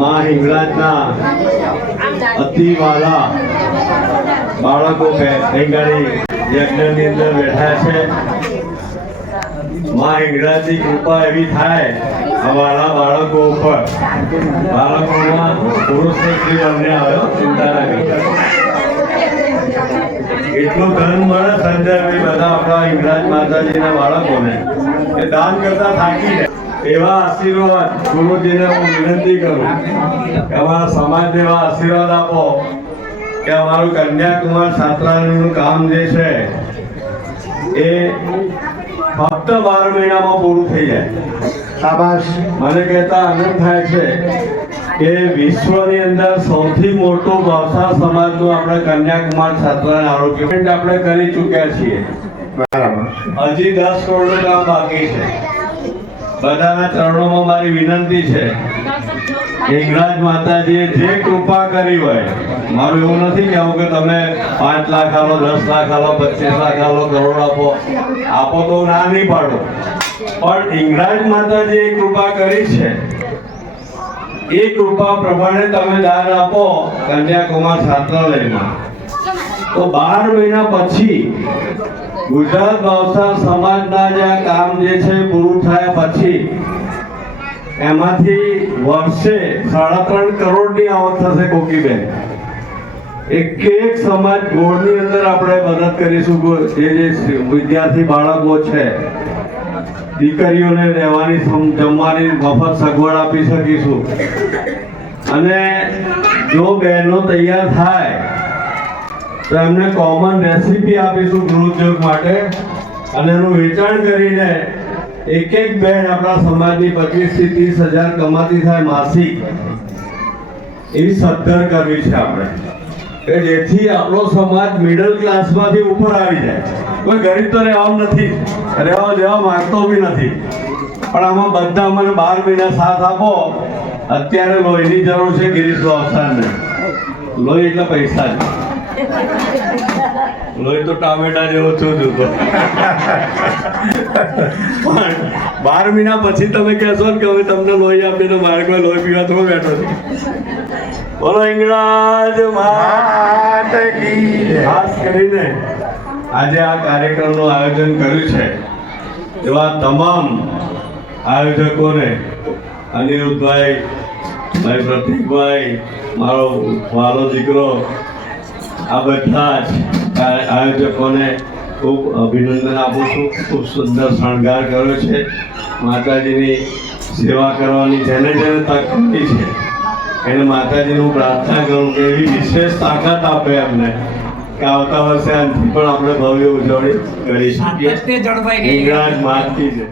માં હિંગળાજના અતિ વાલા બાળકો બેંગાળી યજ્ઞની અંદર બેઠા છે. માં હિંગળાજની કૃપા એવી થાય અમારા બાળકો ઉપર. બાળકોમાં પુરુષને સ્ત્રી બંને આવ્યો, ચિંતા ના કરતા. એટલું ધન મળે સંજયભાઈ બધા આપણા હિંગળાજ માતાજીના બાળકોને એ દાન કરતા થાકી જાય. એવા આશીર્વાદ ગુરુજીને હું વિનંતી કરું કે અમારા સમાજ એવા આશીર્વાદ આપો કે અમારું કન્યાકુમાર છાત્રાલયનું કામ જે છે એ ફક્ત 12 મહિનામાં પૂરું થઈ જાય. શાબાશ. મને કહેતા આનંદ થાય છે કે વિશ્વની અંદર સૌથી મોટું ભાવસાર સમાજનું આપણે કન્યાકુમાર છાત્રાલય આરોગ્ય આપણે કરી ચૂક્યા છીએ. હજી 10 કરોડનું કામ બાકી છે. બધાના ચરણોમાં મારી વિનંતી છે, હિંગળાજ માતાજીએ જે કૃપા કરી હોય, મારું એવું નથી કહેવું કે તમે 5 લાખ આલો, 10 લાખ આલો, 25 લાખ આલો, કરોડ આપો તો ના નહીં પાડો, પણ હિંગળાજ માતાજીએ કૃપા કરી છે એ કૃપા પ્રમાણે તમે દાન આપો કન્યાકુમાર છાત્રાલયમાં, તો 12 મહિના પછી ગુજરાત ભાવસાર સમાજના જે આ કામ જે છે પૂરું થયા પછી એમાંથી વર્ષે 3.5 કરોડની આવક થશે. કોકીબેન, એક સમાજ ગોળની અંદર આપણે મદદ કરીશું. જે વિદ્યાર્થી બાળકો છે, દીકરીઓને રહેવાની જમવાની મફત સગવડ આપી શકીશું. અને જો બહેનો તૈયાર થાય તો એમને કોમન રેસીપી આપીશું ગૃહોદ્યોગ માટે, અને એનું વેચાણ કરીને એક બહેન આપણા સમાજની 25 થી 30 હજાર કમાતી થાય માસિક, એવી સદ્ધર કરવી છે આપણે, કે જેથી આપણો સમાજ મિડલ ક્લાસમાંથી ઉપર આવી જાય. કોઈ ગરીબ તો રહેવાનું નથી, રહેવા દેવા માંગતો બી નથી, પણ આમાં બધા મને 12 મહિના સાથ આપો. અત્યારે લોહીની જરૂર છે ગિરીશ અવસાનને. લોહી એટલે પૈસા જ, લોહી તો ટામેટા જેવો છું પણ 12 મહિના પછી તમે કહેશો ને કે હવે તમને લોહી આપીએ તો મારે કોઈ લોહી પીવા તો બેઠો છે. બોલો હિંગળાજ માત કી. ખાસ કરીને આજે આ કાર્યક્રમનું આયોજન કર્યું છે એવા તમામ આયોજકોને, અનિરુદ્ધભાઈ, ભાઈ પ્રતિકભાઈ, મારો વાલો દીકરો, આ બધા જ આયોજકોને ખૂબ અભિનંદન આપું છું. ખૂબ સુંદર શણગાર કર્યો છે. માતાજીની સેવા કરવાની જેને જેને તક મળી છે એને માતાજીનું પ્રાર્થના કરું કે એવી વિશેષ તાકાત આપે અમને કે આવતા વર્ષે આનાથી પણ આપણે ભવ્ય ઉજવણી કરી શકીએ. હિંગળાજ માતની જય.